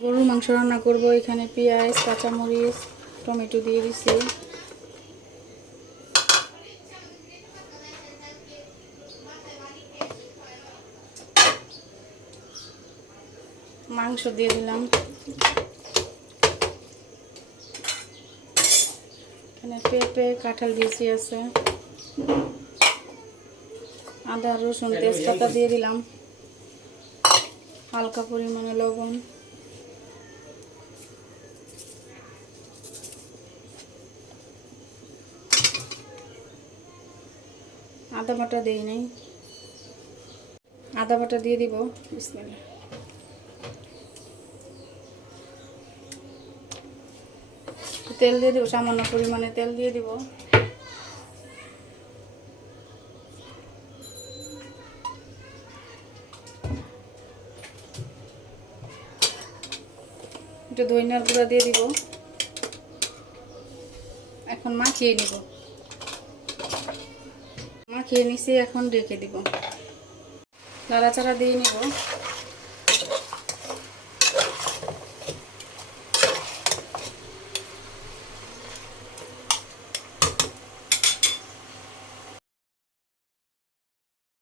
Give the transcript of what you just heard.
গরুর মাংস রান্না করব। এখানে পেঁয়াজ, কাঁচামরিচ, টমেটো দিয়ে দিছি। মাংস দিয়ে দিলাম। এখানে পেঁপে, কাঁঠাল বিচি আছে। আদা, রসুন, তেজপাতা দিয়ে দিলাম। হালকা পরিমাণে লবণ। আদা বাটা দেই নাই, আদা বাটা দিয়ে দিব। বিসমিল্লাহ। তেল দিয়ে দিব, সামান্য পরিমাণে তেল দিয়ে দিব। একটু ধনিয়ার গুঁড়া দিয়ে দিব। এখন মাখিয়ে নিব। মাখিয়ে নিছি, এখন রেখে দিব। নাড়াচাড়া দিয়ে নিব।